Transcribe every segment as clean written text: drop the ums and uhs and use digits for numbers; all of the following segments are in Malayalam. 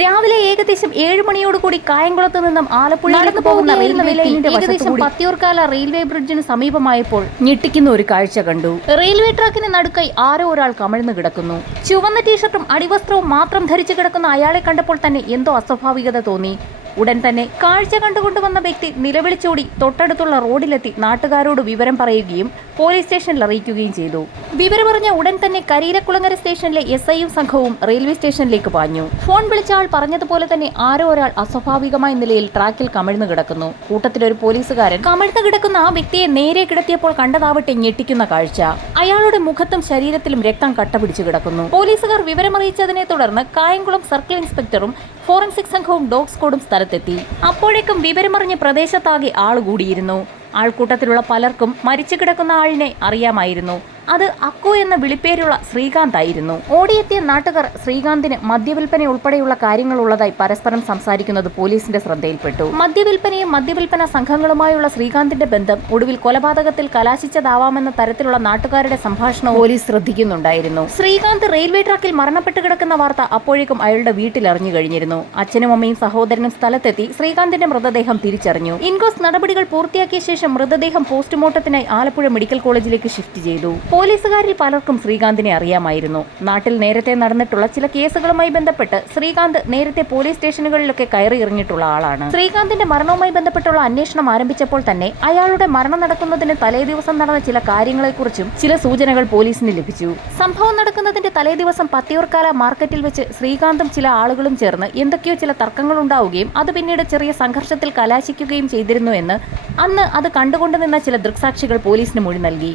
രാവിലെ ഏകദേശം 7 മണിയോടുകൂടി കായംകുളത്ത് നിന്നും ആലപ്പുഴയിലേക്ക് പോകുന്ന റെയിൽവേ ലൈനിന്റെ ഏകദേശം പത്തിയൂർക്കാല റെയിൽവേ ബ്രിഡ്ജിന് സമീപമായപ്പോൾ ഞെട്ടിക്കുന്ന ഒരു കാഴ്ച കണ്ടു. റെയിൽവേ ട്രാക്കിന് നടുക്കായി ആരോ ഒരാൾ കമിഴ്ന്നു കിടക്കുന്നു. ചുവന്ന ടീഷർട്ടും അടിവസ്ത്രവും മാത്രം ധരിച്ചു കിടക്കുന്ന അയാളെ കണ്ടപ്പോൾ തന്നെ എന്തോ അസ്വാഭാവികത തോന്നി. ഉടൻ തന്നെ കാഴ്ച കണ്ടുകൊണ്ടുവന്ന വ്യക്തി നിലവിളിച്ചോടി തൊട്ടടുത്തുള്ള റോഡിലെത്തി നാട്ടുകാരോട് വിവരം പറയുകയും പോലീസ് സ്റ്റേഷനിൽ അറിയിക്കുകയും ചെയ്തു. വിവരമറിഞ്ഞ ഉടൻ തന്നെ കരിയിലക്കുളങ്ങര സ്റ്റേഷനിലെ SIയും സംഘവും റെയിൽവേ സ്റ്റേഷനിലേക്ക് പാഞ്ഞു. ഫോൺ വിളിച്ച ആൾ പറഞ്ഞതുപോലെ തന്നെ ആരോ ഒരാൾ അസ്വാഭാവികമായ നിലയിൽ ട്രാക്കിൽ കമിഴ്ന്നു കിടക്കുന്നു. കൂട്ടത്തിലൊരു പോലീസുകാരൻ കമിഴ്ന്നു കിടക്കുന്ന ആ വ്യക്തിയെ നേരെ കിടത്തിയപ്പോൾ കണ്ടതാവട്ടെ ഞെട്ടിക്കുന്ന കാഴ്ച. അയാളുടെ മുഖത്തും ശരീരത്തിലും രക്തം കട്ടപിടിച്ചു കിടക്കുന്നു. പോലീസുകാർ വിവരമറിയിച്ചതിനെ തുടർന്ന് കായംകുളം സർക്കിൾ ഇൻസ്പെക്ടറും ഫോറൻസിക് സംഘവും ഡോഗ് സ്ക്വാഡും സ്ഥലത്തെത്തി. അപ്പോഴേക്കും വിവരമറിഞ്ഞ് പ്രദേശത്താകെ ആളുകൂടിയിരുന്നു. ആൾക്കൂട്ടത്തിലുള്ള പലർക്കും മരിച്ചു കിടക്കുന്ന ആളിനെ അറിയാമായിരുന്നു. അത് അക്കു എന്ന വിളിപ്പേരുള്ള ശ്രീകാന്ത് ആയിരുന്നു. ഓടിയെത്തിയ നാട്ടുകാർ ശ്രീകാന്തിന് മദ്യവിൽപ്പന ഉൾപ്പെടെയുള്ള കാര്യങ്ങൾ ഉള്ളതായി പരസ്പരം സംസാരിക്കുന്നത് പോലീസിന്റെ ശ്രദ്ധയിൽപ്പെട്ടു. മദ്യവിൽപ്പനയും മദ്യവിൽപ്പന സംഘങ്ങളുമായുള്ള ശ്രീകാന്തിന്റെ ബന്ധം ഒടുവിൽ കൊലപാതകത്തിൽ കലാശിച്ചതാവാമെന്ന തരത്തിലുള്ള നാട്ടുകാരുടെ സംഭാഷണം പോലീസ് ശ്രദ്ധിക്കുന്നുണ്ടായിരുന്നു. ശ്രീകാന്ത് റെയിൽവേ ട്രാക്കിൽ മരണപ്പെട്ട് കിടക്കുന്ന വാർത്ത അപ്പോഴേക്കും അയാളുടെ വീട്ടിൽ അറിഞ്ഞു കഴിഞ്ഞിരുന്നു. അച്ഛനും അമ്മയും സഹോദരനും സ്ഥലത്തെത്തി ശ്രീകാന്തിന്റെ മൃതദേഹം തിരിച്ചറിഞ്ഞു. ഇൻക്വസ്റ്റ് നടപടികൾ പൂർത്തിയാക്കിയ ശേഷം മൃതദേഹം പോസ്റ്റ്മോർട്ടത്തിനായി ആലപ്പുഴ മെഡിക്കൽ കോളേജിലേക്ക് ഷിഫ്റ്റ് ചെയ്തു. പോലീസുകാരിൽ പലർക്കും ശ്രീകാന്തിനെ അറിയാമായിരുന്നു. നാട്ടിൽ നേരത്തെ നടന്നിട്ടുള്ള ചില കേസുകളുമായി ബന്ധപ്പെട്ട് ശ്രീകാന്ത് നേരത്തെ പോലീസ് സ്റ്റേഷനുകളിലൊക്കെ കയറി ഇറങ്ങിയിട്ടുള്ള ആളാണ്. ശ്രീകാന്തിന്റെ മരണവുമായി ബന്ധപ്പെട്ടുള്ള അന്വേഷണം ആരംഭിച്ചപ്പോൾ തന്നെ അയാളുടെ മരണം നടക്കുന്നതിന് തലേദിവസം നടന്ന ചില കാര്യങ്ങളെക്കുറിച്ചും ചില സൂചനകൾ പോലീസിന് ലഭിച്ചു. സംഭവം നടക്കുന്നതിന്റെ തലേദിവസം പത്തിയൂർക്കാല മാർക്കറ്റിൽ വെച്ച് ശ്രീകാന്തും ചില ആളുകളും ചേർന്ന് എന്തൊക്കെയോ ചില തർക്കങ്ങൾ ഉണ്ടാവുകയും അത് പിന്നീട് ചെറിയ സംഘർഷത്തിൽ കലാശിക്കുകയും ചെയ്തിരുന്നു എന്ന് അന്ന് അത് കണ്ടുകൊണ്ടു നിന്ന ചില ദൃക്സാക്ഷികൾ പോലീസിന് മൊഴി നൽകി.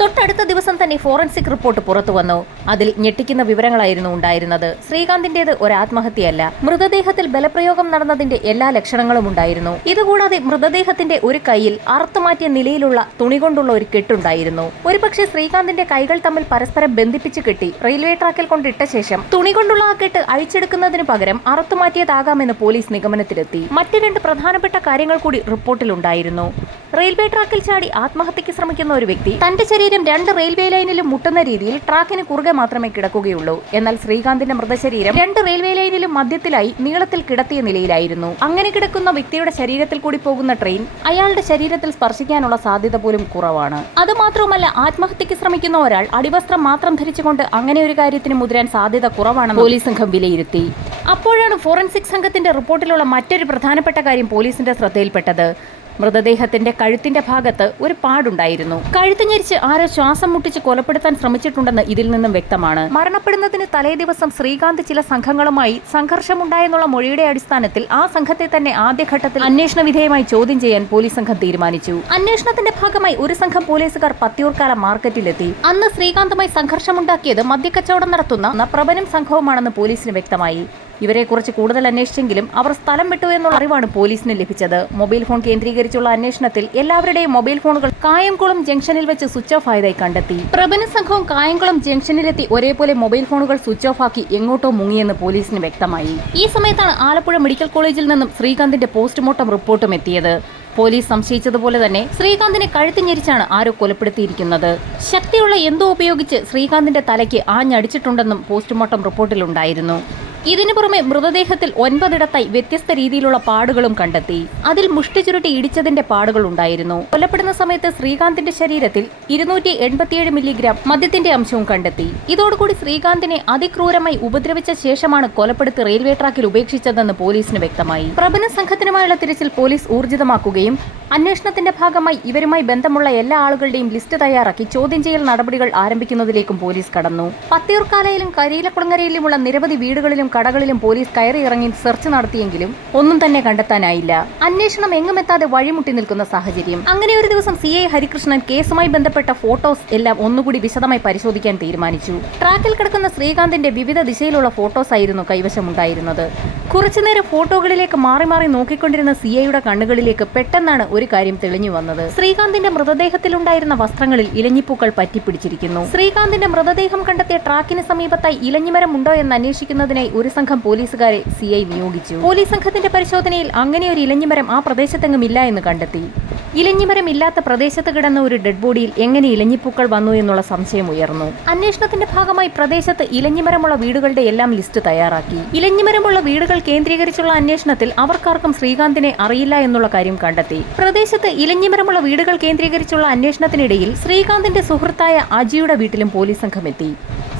തൊട്ടടുത്ത ദിവസം തന്നെ ഫോറൻസിക് റിപ്പോർട്ട് പുറത്തു വന്നു. അതിൽ ഞെട്ടിക്കുന്ന വിവരങ്ങളായിരുന്നു ഉണ്ടായിരുന്നത്. ശ്രീകാന്തിന്റേത് ഒരു ആത്മഹത്യയല്ല. മൃതദേഹത്തിൽ ബലപ്രയോഗം നടന്നതിന്റെ എല്ലാ ലക്ഷണങ്ങളും ഉണ്ടായിരുന്നു. ഇതുകൂടാതെ മൃതദേഹത്തിന്റെ ഒരു കൈയിൽ അറുത്തുമാറ്റിയ നിലയിലുള്ള തുണി കൊണ്ടുള്ള ഒരു കെട്ടുണ്ടായിരുന്നു. ഒരുപക്ഷെ ശ്രീകാന്തിന്റെ കൈകൾ തമ്മിൽ പരസ്പരം ബന്ധിപ്പിച്ച് കെട്ടി റെയിൽവേ ട്രാക്കിൽ കൊണ്ടിട്ട ശേഷം തുണി കൊണ്ടുള്ള ആ കെട്ട് അഴിച്ചെടുക്കുന്നതിന് പകരം അറുത്തുമാറ്റിയതാകാമെന്ന് പോലീസ് നിഗമനത്തിലെത്തി. മറ്റ് 2 പ്രധാനപ്പെട്ട കാര്യങ്ങൾ കൂടി റിപ്പോർട്ടിലുണ്ടായിരുന്നു. റെയിൽവേ ട്രാക്കിൽ ചാടി ആത്മഹത്യക്ക് ശ്രമിക്കുന്ന ഒരു വ്യക്തി തന്റെ ശരീരം 2 റെയിൽവേ ലൈനിലും മുട്ടുന്ന രീതിയിൽ ട്രാക്കിന് കുറുകെ മാത്രമേ കിടക്കുകയുള്ളൂ. എന്നാൽ ശ്രീകാന്തിന്റെ മൃതശരീരം 2 റെയിൽവേ ലൈനിലും മധ്യത്തിലായി നീളത്തിൽ കിടത്തിയ നിലയിലായിരുന്നു. അങ്ങനെ കിടക്കുന്ന വ്യക്തിയുടെ ശരീരത്തിൽ കൂടി പോകുന്ന ട്രെയിൻ അയാളുടെ ശരീരത്തിൽ സ്പർശിക്കാനുള്ള സാധ്യത പോലും കുറവാണ്. അതുമാത്രവുമല്ല, ആത്മഹത്യക്ക് ശ്രമിക്കുന്ന ഒരാൾ അടിവസ്ത്രം മാത്രം ധരിച്ചുകൊണ്ട് അങ്ങനെ ഒരു കാര്യത്തിന് മുതിരാൻ സാധ്യത കുറവാണെന്ന് പോലീസ് സംഘം വിലയിരുത്തി. അപ്പോഴാണ് ഫോറൻസിക് സംഘത്തിന്റെ റിപ്പോർട്ടിലുള്ള മറ്റൊരു പ്രധാനപ്പെട്ട കാര്യം പോലീസിന്റെ ശ്രദ്ധയിൽപ്പെട്ടത്. മൃതദേഹത്തിന്റെ കഴുത്തിന്റെ ഭാഗത്ത് ഒരു പാടുണ്ടായിരുന്നു. കഴുത്ത് ഞെരിച്ച് ആരോ ശ്വാസം മുട്ടിച്ച് കൊലപ്പെടുത്താൻ ശ്രമിച്ചിട്ടുണ്ടെന്ന് ഇതിൽ നിന്നും വ്യക്തമാണ്. മരണപ്പെടുന്നതിന് തലേദിവസം ശ്രീകാന്ത് ചില സംഘങ്ങളുമായി സംഘർഷമുണ്ടായെന്നുള്ള മൊഴിയുടെ അടിസ്ഥാനത്തിൽ ആ സംഘത്തെ തന്നെ ആദ്യഘട്ടത്തിൽ അന്വേഷണ വിധേയമായി ചോദ്യം ചെയ്യാൻ പോലീസ് സംഘം തീരുമാനിച്ചു. അന്വേഷണത്തിന്റെ ഭാഗമായി ഒരു സംഘം പോലീസുകാർ പത്തിയൂർക്കാല മാർക്കറ്റിലെത്തി. അന്ന് ശ്രീകാന്തുമായി സംഘർഷമുണ്ടാക്കിയത് മദ്യക്കച്ചവടം നടത്തുന്ന പ്രബനം സംഘവുമാണെന്ന് പോലീസിന് വ്യക്തമായി. ഇവരെക്കുറിച്ച് കൂടുതൽ അന്വേഷിച്ചെങ്കിലും അവർ സ്ഥലം വിട്ടു എന്നുള്ള അറിവാണ് പോലീസിന് ലഭിച്ചത്. മൊബൈൽ ഫോൺ കേന്ദ്രീകരിച്ചുള്ള അന്വേഷണത്തിൽ എല്ലാവരുടെയും മൊബൈൽ ഫോണുകൾ കായംകുളം ജംഗ്ഷനിൽ വെച്ച് സ്വിച്ച് ഓഫ് ആയതായി കണ്ടെത്തി. പ്രബന സംഘവും കായംകുളം ജംഗ്ഷനിലെത്തി ഒരേപോലെ മൊബൈൽ ഫോണുകൾ സ്വിച്ച് ഓഫ് ആക്കി എങ്ങോട്ടോ മുങ്ങിയെന്ന് പോലീസിന് വ്യക്തമായി. ഈ സമയത്താണ് ആലപ്പുഴ മെഡിക്കൽ കോളേജിൽ നിന്നും ശ്രീകാന്തിന്റെ പോസ്റ്റ്മോർട്ടം റിപ്പോർട്ടും എത്തിയത്. പോലീസ് സംശയിച്ചതുപോലെ തന്നെ ശ്രീകാന്തിനെ കഴുത്ത് ഞെരിച്ചാണ് ആരോ കൊലപ്പെടുത്തിയിരിക്കുന്നത്. ശക്തിയുള്ള എന്തോ ഉപയോഗിച്ച് ശ്രീകാന്തിന്റെ തലയ്ക്ക് ആഞ്ഞടിച്ചിട്ടുണ്ടെന്നും പോസ്റ്റ്മോർട്ടം റിപ്പോർട്ടിലുണ്ടായിരുന്നു. ഇതിനു പുറമെ മൃതദേഹത്തിൽ 9 ഇടത്തായി വ്യത്യസ്ത രീതിയിലുള്ള പാടുകളും കണ്ടെത്തി. അതിൽ മുഷ്ടി ചുരുട്ടി ഇടിച്ചതിന്റെ പാടുകൾ ഉണ്ടായിരുന്നു. കൊല്ലപ്പെടുന്ന സമയത്ത് ശ്രീകാന്തിന്റെ ശരീരത്തിൽ 287 മില്ലിഗ്രാം മദ്യത്തിന്റെ അംശവും കണ്ടെത്തി. ഇതോടുകൂടി ശ്രീകാന്തിനെ അതിക്രൂരമായി ഉപദ്രവിച്ച ശേഷമാണ് കൊലപ്പെടുത്തി റെയിൽവേ ട്രാക്കിൽ ഉപേക്ഷിച്ചതെന്ന് പോലീസിന് വ്യക്തമായി. പ്രബന സംഘത്തിനുമായുള്ള തിരച്ചിൽ പോലീസ് ഊർജിതമാക്കുകയും അന്വേഷണത്തിന്റെ ഭാഗമായി ഇവരുമായി ബന്ധമുള്ള എല്ലാ ആളുകളുടെയും ലിസ്റ്റ് തയ്യാറാക്കി ചോദ്യം ചെയ്യൽ നടപടികൾ ആരംഭിക്കുന്നതിലേക്കും പോലീസ് കടന്നു. പത്തിയൂർക്കാലയിലും കരിയിലക്കുളങ്ങരയിലുമുള്ള നിരവധി വീടുകളിലും കടകളിലും പോലീസ് കയറി ഇറങ്ങി സെർച്ച് നടത്തിയെങ്കിലും ഒന്നും തന്നെ കണ്ടെത്താനായില്ല. അന്വേഷണം എങ്ങുമെത്താതെ വഴിമുട്ടി നിൽക്കുന്ന സാഹചര്യം. അങ്ങനെ ഒരു ദിവസം CI ഹരികൃഷ്ണൻ കേസുമായി ബന്ധപ്പെട്ട ഫോട്ടോസ് എല്ലാം ഒന്നുകൂടി വിശദമായി പരിശോധിക്കാൻ തീരുമാനിച്ചു. ട്രാക്കിൽ കിടക്കുന്ന ശ്രീകാന്തിന്റെ വിവിധ ദിശയിലുള്ള ഫോട്ടോസ് ആയിരുന്നു കൈവശമുണ്ടായിരുന്നത്. കുറച്ചുനേരം ഫോട്ടോകളിലേക്ക് മാറി മാറി നോക്കിക്കൊണ്ടിരുന്ന CIയുടെ കണ്ണുകളിലേക്ക് പെട്ടെന്നാണ് ഒരു കാര്യം തെളിഞ്ഞു വന്നത്. ശ്രീകാന്തിന്റെ മൃതദേഹത്തിലുണ്ടായിരുന്ന വസ്ത്രങ്ങളിൽ ഇലഞ്ഞിപ്പൂക്കൾ പറ്റിപ്പിടിച്ചിരിക്കുന്നു. ശ്രീകാന്തിന്റെ മൃതദേഹം കണ്ടെത്തിയ ട്രാക്കിന് സമീപത്തായി ഇലഞ്ഞിമരം ഉണ്ടോ എന്ന് അന്വേഷിക്കുന്നതിനായി ഒരു സംഘം പോലീസുകാരെ CI നിയോഗിച്ചു. പോലീസ് സംഘത്തിന്റെ പരിശോധനയിൽ അങ്ങനെ ഒരു ഇലഞ്ഞിമരം ആ പ്രദേശത്തെങ്ങും ഇല്ല എന്ന് കണ്ടെത്തി. ഇലഞ്ഞിമരം ഇല്ലാത്ത പ്രദേശത്ത് കിടന്ന ഒരു ഡെഡ് ബോഡിയിൽ എങ്ങനെ ഇലഞ്ഞിപ്പൂക്കൾ വന്നു എന്നുള്ള സംശയം ഉയർന്നു. അന്വേഷണത്തിന്റെ ഭാഗമായി പ്രദേശത്ത് ഇലഞ്ഞിമരമുള്ള വീടുകളുടെ എല്ലാം ലിസ്റ്റ് തയ്യാറാക്കി. ഇലഞ്ഞിമരമുള്ള വീടുകൾ കേന്ദ്രീകരിച്ചുള്ള അന്വേഷണത്തിൽ അവർക്കാർക്കും ശ്രീകാന്തിനെ അറിയില്ല എന്നുള്ള കാര്യം കണ്ടെത്തി. പ്രദേശത്ത് ഇലഞ്ഞിമരമുള്ള വീടുകൾ കേന്ദ്രീകരിച്ചുള്ള അന്വേഷണത്തിനിടയിൽ ശ്രീകാന്തിന്റെ സുഹൃത്തായ അജിയുടെ വീട്ടിലും പോലീസ് സംഘം എത്തി.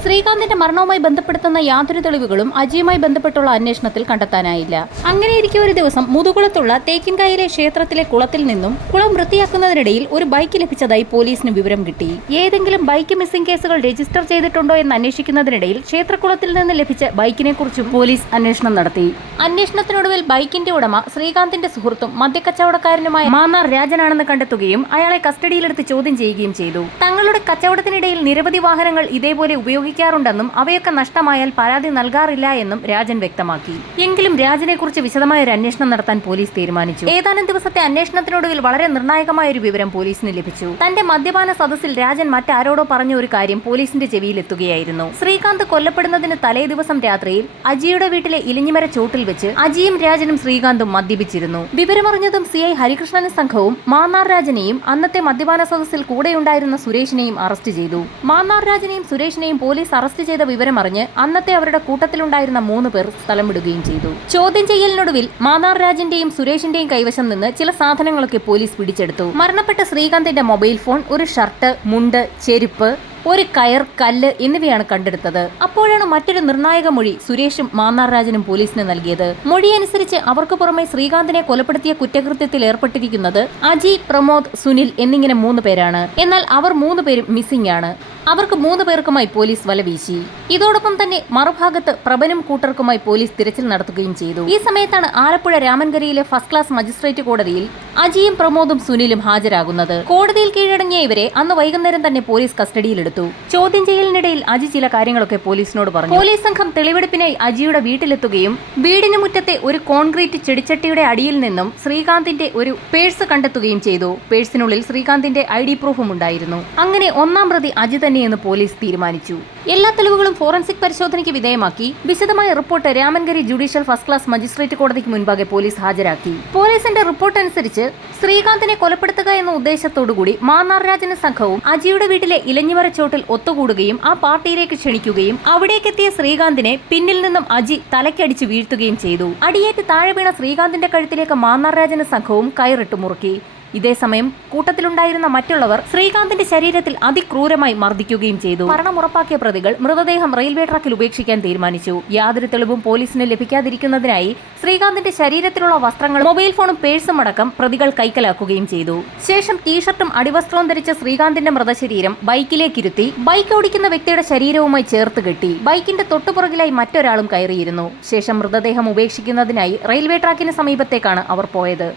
ശ്രീകാന്തിന്റെ മരണവുമായി ബന്ധപ്പെടുത്തുന്ന യാതൊരു തെളിവുകളും അജിയുമായി ബന്ധപ്പെട്ടുള്ള അന്വേഷണത്തിൽ കണ്ടെത്താനായില്ല. അങ്ങനെയിരിക്കെ ഒരു ദിവസം മുതുകുളത്തുള്ള തേക്കിൻകായിലെ ക്ഷേത്രത്തിലെ കുളത്തിൽ നിന്നും കുളം വൃത്തിയാക്കുന്നതിനിടയിൽ ഒരു ബൈക്ക് ലഭിച്ചതായി പോലീസിന് വിവരം കിട്ടി. ഏതെങ്കിലും ബൈക്ക് മിസ്സിംഗ് കേസുകൾ രജിസ്റ്റർ ചെയ്തിട്ടുണ്ടോ എന്ന് അന്വേഷിക്കുന്നതിനിടയിൽ ക്ഷേത്രക്കുളത്തിൽ നിന്ന് ലഭിച്ച ബൈക്കിനെ കുറിച്ചും പോലീസ് അന്വേഷണം നടത്തി. അന്വേഷണത്തിനൊടുവിൽ ബൈക്കിന്റെ ഉടമ ശ്രീകാന്തിന്റെ സുഹൃത്തും മദ്യക്കച്ചവടക്കാരനുമായ മാന്നാർ രാജനാണെന്ന് കണ്ടെത്തുകയും അയാളെ കസ്റ്റഡിയിലെടുത്ത് ചോദ്യം ചെയ്യുകയും ചെയ്തു. തങ്ങളുടെ കച്ചവടത്തിനിടയിൽ നിരവധി വാഹനങ്ങൾ ഇതേപോലെ ഉപയോഗിക്കാറുണ്ടെന്നും അവയൊക്കെ നഷ്ടമായാൽ പരാതി നൽകാറില്ല എന്നും രാജൻ വ്യക്തമാക്കി. എങ്കിലും രാജനെ കുറിച്ച് വിശദമായ ഒരു അന്വേഷണം നടത്താൻ പോലീസ് തീരുമാനിച്ചു. ഏതാനും ദിവസത്തെ അന്വേഷണത്തിനൊടുവിൽ വളരെ നിർണായകമായ ഒരു വിവരം പോലീസിന് ലഭിച്ചു. തന്റെ മദ്യപാന സദസ്സിൽ രാജൻ മറ്റാരോടോ പറഞ്ഞ ഒരു കാര്യം പോലീസിന്റെ ചെവിയിലെത്തുകയായിരുന്നു. ശ്രീകാന്ത് കൊല്ലപ്പെടുന്നതിന് തലേ ദിവസം രാത്രിയിൽ അജിയുടെ വീട്ടിലെ ഇലഞ്ഞിമര ചോട്ടിൽ വെച്ച് അജിയും രാജനും ശ്രീകാന്തും മദ്യപിച്ചിരുന്നു. വിവരമറിഞ്ഞതും CI ഹരികൃഷ്ണനും സംഘവും മാന്നാർ രാജനെയും അന്നത്തെ മദ്യപാന സദസ്സിൽ കൂടെയുണ്ടായിരുന്ന സുരേഷിനെയും അറസ്റ്റ് ചെയ്തു. മാന്നാർ രാജനെയും സുരേഷിനെയും പോലീസ് അറസ്റ്റ് ചെയ്ത വിവരമറിഞ്ഞ് അന്നത്തെ അവരുടെ കൂട്ടത്തിലുണ്ടായിരുന്ന 3 പേർ സ്ഥലം വിടുകയും ചെയ്തു. ചോദ്യം ചെയ്യലിനൊടുവിൽ മാന്നാർ രാജന്റെയും സുരേഷിന്റെയും കൈവശം നിന്ന് ചില സാധനങ്ങളൊക്കെ പോലീസ് പിടിച്ചെടുത്തു. മരണപ്പെട്ട ശ്രീകാന്തിന്റെ മൊബൈൽ ഫോൺ, ഒരു ഷർട്ട്, മുണ്ട്, ചെരുപ്പ്, ഒരു കയർ, കല്ല് എന്നിവയാണ് കണ്ടെടുത്തത്. അപ്പോഴാണ് മറ്റൊരു നിർണായക മൊഴി സുരേഷും മാന്നാർ രാജനും പോലീസിന് നൽകിയത്. മൊഴിയനുസരിച്ച് അവർക്ക് പുറമെ ശ്രീകാന്തിനെ കൊലപ്പെടുത്തിയ കുറ്റകൃത്യത്തിൽ ഏർപ്പെട്ടിരിക്കുന്നത് അജി, പ്രമോദ്, സുനിൽ എന്നിങ്ങനെ 3 പേരാണ്. എന്നാൽ അവർ 3 പേരും മിസ്സിംഗ് ആണ്. അവർക്ക് 3 പേർക്കുമായി പോലീസ് വല വീശി. ഇതോടൊപ്പം തന്നെ മറുഭാഗത്ത് പ്രഭനും കൂട്ടർക്കുമായി പോലീസ് തിരച്ചിൽ നടത്തുകയും ചെയ്തു. ഈ സമയത്താണ് ആലപ്പുഴ രാമൻകരയിലെ ഫസ്റ്റ് ക്ലാസ് മജിസ്ട്രേറ്റ് കോടതിയിൽ അജിയും പ്രമോദും സുനിലും ഹാജരാകുന്നത്. കോടതിയിൽ കീഴടങ്ങിയ ഇവരെ അന്ന് വൈകുന്നേരം തന്നെ പോലീസ് കസ്റ്റഡിയിലെടുത്തു. ചോദ്യം ചെയ്യലിനിടയിൽ അജി ചില കാര്യങ്ങളൊക്കെ പോലീസിനോട് പറഞ്ഞു. പോലീസ് സംഘം തെളിവെടുപ്പിനായി അജിയുടെ വീട്ടിലെത്തുകയും വീടിന് മുറ്റത്തെ ഒരു കോൺക്രീറ്റ് ചെടിച്ചട്ടിയുടെ അടിയിൽ നിന്നും ശ്രീകാന്തിന്റെ ഒരു പേഴ്സ് കണ്ടെത്തുകയും ചെയ്തു. പേഴ്സിനുള്ളിൽ ശ്രീകാന്തിന്റെ ID പ്രൂഫും ഉണ്ടായിരുന്നു. അങ്ങനെ ഒന്നാം പ്രതി അജി തന്നെയെന്ന് പോലീസ് തീരുമാനിച്ചു. എല്ലാ തെളിവുകളും ഫോറൻസിക് പരിശോധനയ്ക്ക് വിധേയമാക്കി വിശദമായ report Ramankary judicial first class magistrate കോടതിക്ക് മുൻപാകെ പോലീസ് ഹാജരാക്കി. പോലീസിന്റെ റിപ്പോർട്ട് അനുസരിച്ച് ശ്രീകാന്തിനെ കൊലപ്പെടുത്തുക എന്ന ഉദ്ദേശത്തോടുകൂടി മാന്നാർ രാജന് സംഘവും അജിയുടെ വീട്ടിലെ ഇലഞ്ഞിമര ചോട്ടിൽ ഒത്തുകൂടുകയും ആ പാർട്ടിയിലേക്ക് ക്ഷണിക്കുകയും അവിടേക്കെത്തിയ ശ്രീകാന്തിനെ പിന്നിൽ നിന്നും അജി തലയ്ക്കടിച്ച് വീഴ്ത്തുകയും ചെയ്തു. അടിയേറ്റ് താഴെ വീണ ശ്രീകാന്തിന്റെ കഴുത്തിലേക്ക് മാന്നാർ രാജന് സംഘവും കയറിട്ട് മുറുക്കി. ഇതേസമയം കൂട്ടത്തിലുണ്ടായിരുന്ന മറ്റുള്ളവർ ശ്രീകാന്തിന്റെ ശരീരത്തിൽ അതിക്രൂരമായി മർദ്ദിക്കുകയും ചെയ്തു. മരണം ഉറപ്പാക്കിയ പ്രതികൾ മൃതദേഹം റെയിൽവേ ട്രാക്കിൽ ഉപേക്ഷിക്കാൻ തീരുമാനിച്ചു. യാതൊരു തെളിവും പോലീസിന് ലഭിക്കാതിരിക്കുന്നതിനായി ശ്രീകാന്തിന്റെ ശരീരത്തിലുള്ള വസ്ത്രങ്ങളും മൊബൈൽ ഫോണും പേഴ്സും അടക്കം പ്രതികൾ കൈക്കലാക്കുകയും ചെയ്തു. ശേഷം ടീഷർട്ടും അടിവസ്ത്രവും ധരിച്ച ശ്രീകാന്തിന്റെ മൃതശരീരം ബൈക്കിലേക്കിരുത്തി ബൈക്ക് ഓടിക്കുന്ന വ്യക്തിയുടെ ശരീരവുമായി ചേർത്ത് കെട്ടി. ബൈക്കിന്റെ തൊട്ടുപുറകിലായി മറ്റൊരാളും കയറിയിരുന്നു. ശേഷം മൃതദേഹം ഉപേക്ഷിക്കുന്നതിനായി റെയിൽവേ ട്രാക്കിന് സമീപത്തേക്കാണ് അവർ പോയത്.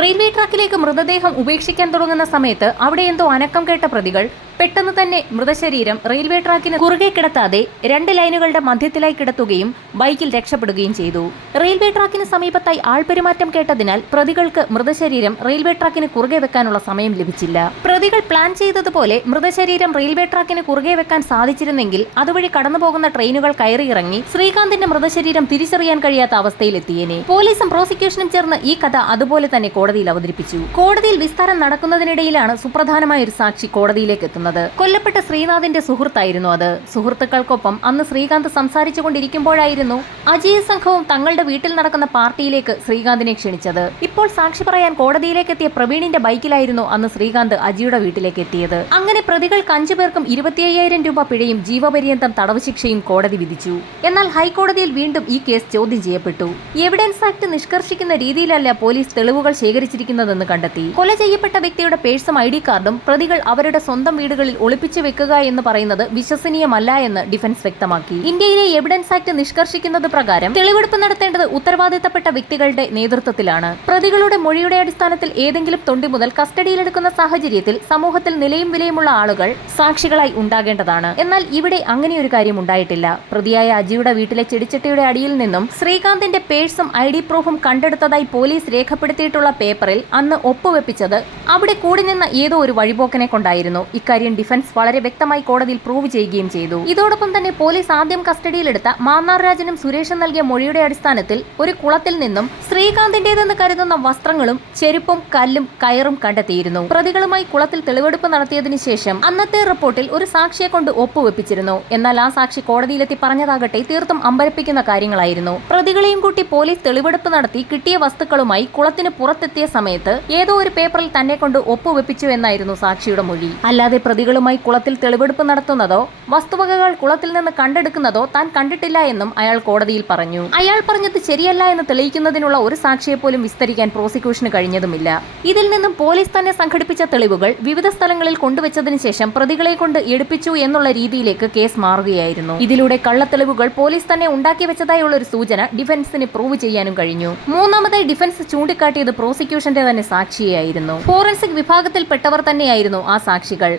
റെയിൽവേ ട്രാക്കിലേക്ക് മൃതദേഹം ഉപേക്ഷിക്കാൻ തുടങ്ങുന്ന സമയത്ത് അവിടെ എന്തോ അനക്കം കേട്ട പ്രതികൾ പെട്ടെന്ന് തന്നെ മൃതശരീരം റെയിൽവേ ട്രാക്കിന് കുറുകെ കിടത്താതെ 2 ലൈനുകളുടെ മധ്യത്തിലായി കിടത്തുകയും ബൈക്കിൽ രക്ഷപ്പെടുകയും ചെയ്തു. റെയിൽവേ ട്രാക്കിന് സമീപത്തായി ആൾപെരുമാറ്റം കേട്ടതിനാൽ പ്രതികൾക്ക് മൃതശരീരം റെയിൽവേ ട്രാക്കിന് കുറുകെ വെക്കാനുള്ള സമയം ലഭിച്ചില്ല. പ്രതികൾ പ്ലാൻ ചെയ്തതുപോലെ മൃതശരീരം റെയിൽവേ ട്രാക്കിന് കുറുകെ വെക്കാൻ സാധിച്ചിരുന്നെങ്കിൽ അതുവഴി കടന്നുപോകുന്ന ട്രെയിനുകൾ കയറിയിറങ്ങി ശ്രീകാന്തിന്റെ മൃതശരീരം തിരിച്ചറിയാൻ കഴിയാത്ത അവസ്ഥയിലെത്തിയേനെ. പോലീസും പ്രോസിക്യൂഷനും ചേർന്ന് ഈ കഥ അതുപോലെ തന്നെ കോടതിയിൽ അവതരിപ്പിച്ചു. കോടതിയിൽ വിസ്താരം നടക്കുന്നതിനിടയിലാണ് സുപ്രധാനമായ ഒരു സാക്ഷി കോടതിയിലേക്ക് എത്തുന്നത്. കൊല്ലപ്പെട്ട ശ്രീനാഥിന്റെ സുഹൃത്തായിരുന്നു അത്. സുഹൃത്തുക്കൾക്കൊപ്പം അന്ന് ശ്രീകാന്ത് സംസാരിച്ചു കൊണ്ടിരിക്കുമ്പോഴായിരുന്നു അജിയും സംഘവും തങ്ങളുടെ വീട്ടിൽ നടക്കുന്ന പാർട്ടിയിലേക്ക് ശ്രീകാന്തിനെ ക്ഷണിച്ചത്. ഇപ്പോൾ സാക്ഷി പറയാൻ കോടതിയിലേക്ക് എത്തിയ പ്രവീണിന്റെ ബൈക്കിലായിരുന്നു അന്ന് ശ്രീകാന്ത് അജിയുടെ വീട്ടിലേക്ക് എത്തിയത്. അങ്ങനെ പ്രതികൾക്ക് 5 പേർക്കും 25,000 രൂപ പിഴയും ജീവപര്യന്തം തടവ് ശിക്ഷയും കോടതി വിധിച്ചു. എന്നാൽ ഹൈക്കോടതിയിൽ വീണ്ടും ഈ കേസ് ചോദ്യം ചെയ്യപ്പെട്ടു. എവിഡൻസ് ആക്ട് നിഷ്കർഷിക്കുന്ന രീതിയിലല്ല പോലീസ് തെളിവുകൾ ശേഖരിച്ചിരിക്കുന്നതെന്ന് കണ്ടെത്തി. കൊല ചെയ്യപ്പെട്ട വ്യക്തിയുടെ പേഴ്സും ID കാർഡും പ്രതികൾ അവരുടെ സ്വന്തം വീടുകളിൽ ഒളിപ്പിച്ചു വെക്കുക എന്ന് പറയുന്നത് വിശ്വസനീയമല്ല എന്ന് ഡിഫൻസ് വ്യക്തമാക്കി. ഇന്ത്യയിലെ എവിഡൻസ് ആക്ട് നിഷ്കർഷിക്കുന്നത് പ്രകാരം തെളിവെടുപ്പ് നടത്തേണ്ടത് ഉത്തരവാദിത്തപ്പെട്ട വ്യക്തികളുടെ നേതൃത്വത്തിലാണ്. പ്രതികളുടെ മൊഴിയുടെ അടിസ്ഥാനത്തിൽ ഏതെങ്കിലും തൊണ്ടി മുതൽ കസ്റ്റഡിയിലെടുക്കുന്ന സാഹചര്യത്തിൽ സമൂഹത്തിൽ നിലയും വിലയുമുള്ള ആളുകൾ സാക്ഷികളായി ഉണ്ടാകേണ്ടതാണ്. എന്നാൽ ഇവിടെ അങ്ങനെയൊരു കാര്യം ഉണ്ടായിട്ടില്ല. പ്രതിയായ അജിയുടെ വീട്ടിലെ ചെടിച്ചട്ടിയുടെ അടിയിൽ നിന്നും ശ്രീകാന്തിന്റെ പേഴ്സും ID പ്രൂഫും കണ്ടെടുത്തതായി പോലീസ് രേഖപ്പെടുത്തിയിട്ടുള്ള പേപ്പറിൽ അന്ന് ഒപ്പുവെപ്പിച്ചത് അവിടെ കൂടി നിന്ന ഏതോ ഒരു വഴിപോക്കനെ കൊണ്ടായിരുന്നു. ഇക്കാര്യം കാര്യം ഡിഫൻസ് വളരെ വ്യക്തമായി കോടതിയിൽ പ്രൂവ് ചെയ്യുകയും ചെയ്തു. ഇതോടൊപ്പം തന്നെ പോലീസ് ആദ്യം കസ്റ്റഡിയിലെടുത്ത മാന്നാർ രാജനും സുരേഷും നൽകിയ മൊഴിയുടെ അടിസ്ഥാനത്തിൽ ഒരു കുളത്തിൽ നിന്നും ശ്രീകാന്തിന്റേതെന്ന് കരുതുന്ന വസ്ത്രങ്ങളും ചെരുപ്പും കല്ലും കയറും കണ്ടെത്തിയിരുന്നു. പ്രതികളുമായി കുളത്തിൽ തെളിവെടുപ്പ് നടത്തിയതിനു ശേഷം അന്നത്തെ റിപ്പോർട്ടിൽ ഒരു സാക്ഷിയെ കൊണ്ട് ഒപ്പുവെപ്പിച്ചിരുന്നു. എന്നാൽ ആ സാക്ഷി കോടതിയിലെത്തി പറഞ്ഞതാകട്ടെ തീർത്തും അമ്പരപ്പിക്കുന്ന കാര്യങ്ങളായിരുന്നു. പ്രതികളെയും കൂട്ടി പോലീസ് തെളിവെടുപ്പ് നടത്തി കിട്ടിയ വസ്തുക്കളുമായി കുളത്തിന് പുറത്തെത്തിയ സമയത്ത് ഏതോ ഒരു പേപ്പറിൽ തന്നെ കൊണ്ട് ഒപ്പുവെപ്പിച്ചു എന്നായിരുന്നു സാക്ഷിയുടെ മൊഴി. അല്ലാതെ പ്രതികളുമായി കുളത്തിൽ തെളിവെടുപ്പ് നടത്തുന്നതോ വസ്തുവകകൾ കുളത്തിൽ നിന്ന് കണ്ടെടുക്കുന്നതോ താൻ കണ്ടിട്ടില്ല എന്നും അയാൾ കോടതിയിൽ പറഞ്ഞു. അയാൾ പറഞ്ഞത് ശരിയല്ല എന്ന് തെളിയിക്കുന്നതിനുള്ള ഒരു സാക്ഷിയെ പോലും വിസ്തരിക്കാൻ പ്രോസിക്യൂഷന് കഴിഞ്ഞതുമില്ല. ഇതിൽ നിന്നും പോലീസ് തന്നെ സംഘടിപ്പിച്ച തെളിവുകൾ വിവിധ സ്ഥലങ്ങളിൽ കൊണ്ടുവച്ചതിന് ശേഷം പ്രതികളെ കൊണ്ട് എടുപ്പിച്ചു എന്നുള്ള രീതിയിലേക്ക് കേസ് മാറുകയായിരുന്നു. ഇതിലൂടെ കള്ളത്തെളിവുകൾ പോലീസ് തന്നെ ഉണ്ടാക്കി വെച്ചതായുള്ള ഒരു സൂചന ഡിഫൻസിന് പ്രൂവ് ചെയ്യാനും കഴിഞ്ഞു. മൂന്നാമതായി ഡിഫൻസ് ചൂണ്ടിക്കാട്ടിയത് പ്രോസിക്യൂഷന്റെ തന്നെ സാക്ഷിയായിരുന്നു. ഫോറൻസിക് വിഭാഗത്തിൽപ്പെട്ടവർ തന്നെയായിരുന്നു ആ സാക്ഷികൾ.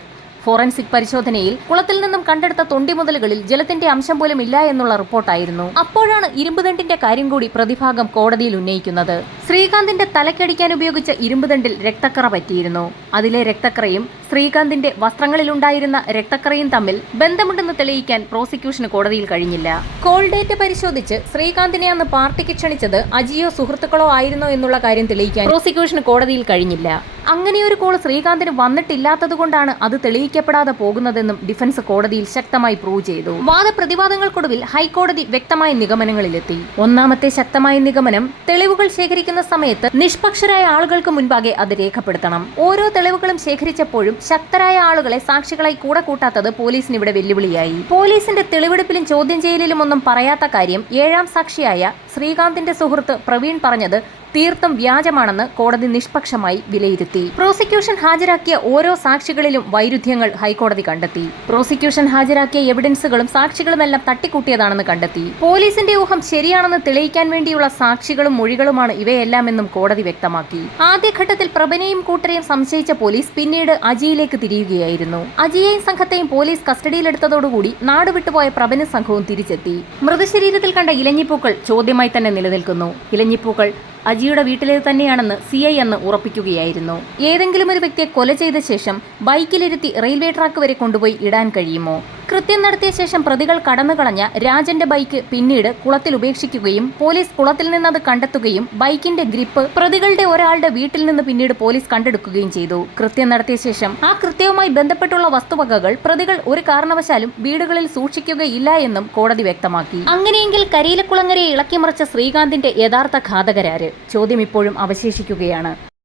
ഫോറൻസിക് പരിശോധനയിൽ കുളത്തിൽ നിന്നും കണ്ടെടുത്ത തൊണ്ടിമുതലുകളിൽ ജലത്തിന്റെ അംശം പോലും ഇല്ല എന്നുള്ള റിപ്പോർട്ടായിരുന്നു. അപ്പോഴാണ് ഇരുമ്പുദണ്ടിന്റെ കാര്യം കൂടി പ്രതിഭാഗം കോടതിയിൽ ഉന്നയിക്കുന്നത്. ശ്രീകാന്തിന്റെ തലക്കടിക്കാൻ ഉപയോഗിച്ച ഇരുമ്പുദണ്ടിൽ രക്തക്കറ പറ്റിയിരുന്നു. അതിലെ രക്തക്കറയും ശ്രീകാന്തിന്റെ വസ്ത്രങ്ങളിലുണ്ടായിരുന്ന രക്തക്കറയും തമ്മിൽ ബന്ധമുണ്ടെന്ന് തെളിയിക്കാൻ പ്രോസിക്യൂഷന് കോടതിയിൽ കഴിഞ്ഞില്ല. കോൾ ഡേറ്റ് പരിശോധിച്ച് ശ്രീകാന്തിനെ അന്ന് പാർട്ടിക്ക് ക്ഷണിച്ചത് അജിയോ സുഹൃത്തുക്കളോ ആയിരുന്നോ എന്നുള്ള കാര്യം തെളിയിക്കാൻ പ്രോസിക്യൂഷന് കോടതിയിൽ കഴിഞ്ഞില്ല. അങ്ങനെയൊരു കോൾ ശ്രീകാന്തിന് വന്നിട്ടില്ലാത്തതുകൊണ്ടാണ് അത് തെളിയിക്കപ്പെടാതെ പോകുന്നതെന്നും ഡിഫൻസ് കോടതിയിൽ ശക്തമായി പ്രൂവ് ചെയ്തു. വാദപ്രതിവാദങ്ങൾക്കൊടുവിൽ ഹൈക്കോടതി വ്യക്തമായ നിഗമനങ്ങളിലെത്തി. ഒന്നാമത്തെ ശക്തമായ നിഗമനം, തെളിവുകൾ ശേഖരിക്കുന്ന സമയത്ത് നിഷ്പക്ഷരായ ആളുകൾക്ക് മുൻപാകെ അത് രേഖപ്പെടുത്തണം. ഓരോ തെളിവുകളും ശേഖരിച്ചപ്പോഴും ശക്തരായ ആളുകളെ സാക്ഷികളായി കൂടെ കൂട്ടാത്തത് പോലീസിന് ഇവിടെ വെല്ലുവിളിയായി. പോലീസിന്റെ തെളിവെടുപ്പിലും ചോദ്യം ചെയ്യലിലും ഒന്നും പറയാത്ത കാര്യം ഏഴാം സാക്ഷിയായ ശ്രീകാന്തിന്റെ സുഹൃത്ത് പ്രവീൺ പറഞ്ഞത് തീർത്തും വ്യാജമാണെന്ന് കോടതി നിഷ്പക്ഷമായി വിലയിരുത്തി. പ്രോസിക്യൂഷൻ ഹാജരാക്കിയ ഓരോ സാക്ഷികളിലും വൈരുദ്ധ്യങ്ങൾ ഹൈക്കോടതി കണ്ടെത്തി. പ്രോസിക്യൂഷൻ ഹാജരാക്കിയ എവിഡൻസുകളും സാക്ഷികളുമെല്ലാം തട്ടിക്കൂട്ടിയതാണെന്ന് കണ്ടെത്തി. പോലീസിന്റെ ഊഹം ശരിയാണെന്ന് തെളിയിക്കാൻ വേണ്ടിയുള്ള സാക്ഷികളും മൊഴികളുമാണ് ഇവയെല്ലാമെന്നും കോടതി വ്യക്തമാക്കി. ആദ്യഘട്ടത്തിൽ പ്രഭനെയും കൂട്ടരെയും സംശയിച്ച പോലീസ് പിന്നീട് അജിയിലേക്ക് തിരിയുകയായിരുന്നു. അജിയെയും സംഘത്തെയും പോലീസ് കസ്റ്റഡിയിലെടുത്തതോടുകൂടി നാട് വിട്ടുപോയ പ്രഭനും സംഘവും തിരിച്ചെത്തി. മൃതശരീരത്തിൽ കണ്ട ഇലഞ്ഞിപ്പൂക്കൾ ചോദ്യമായി തന്നെ നിലനിൽക്കുന്നു. ഇലഞ്ഞിപ്പൂക്കൾ അജിയുടെ വീട്ടിലേത് തന്നെയാണെന്ന് CI അന്ന് ഉറപ്പിക്കുകയായിരുന്നു. ഏതെങ്കിലും ഒരു വ്യക്തിയെ കൊല ചെയ്ത ശേഷം ബൈക്കിലിരുത്തി റെയിൽവേ ട്രാക്ക് വരെ കൊണ്ടുപോയി ഇടാൻ കഴിയുമോ? കൃത്യം നടത്തിയ ശേഷം പ്രതികൾ കടന്നുകളഞ്ഞ രാജന്റെ ബൈക്ക് പിന്നീട് കുളത്തിൽ ഉപേക്ഷിക്കുകയും പോലീസ് കുളത്തിൽ നിന്ന് അത് കണ്ടെത്തുകയും ബൈക്കിന്റെ ഗ്രിപ്പ് പ്രതികളുടെ ഒരാളുടെ വീട്ടിൽ നിന്ന് പിന്നീട് പോലീസ് കണ്ടെടുക്കുകയും ചെയ്തു. കൃത്യം നടത്തിയ ശേഷം ആ കൃത്യവുമായി ബന്ധപ്പെട്ടുള്ള വസ്തുവകകൾ പ്രതികൾ ഒരു കാരണവശാലും വീടുകളിൽ സൂക്ഷിക്കുകയില്ല എന്നും കോടതി വ്യക്തമാക്കി. അങ്ങനെയെങ്കിൽ കരിയിലക്കുളങ്ങരയെ ഇളക്കിമറിച്ച ശ്രീകാന്തിന്റെ യഥാർത്ഥ ഘാതകരാര്? ചോദ്യം ഇപ്പോഴും അവശേഷിക്കുകയാണ്.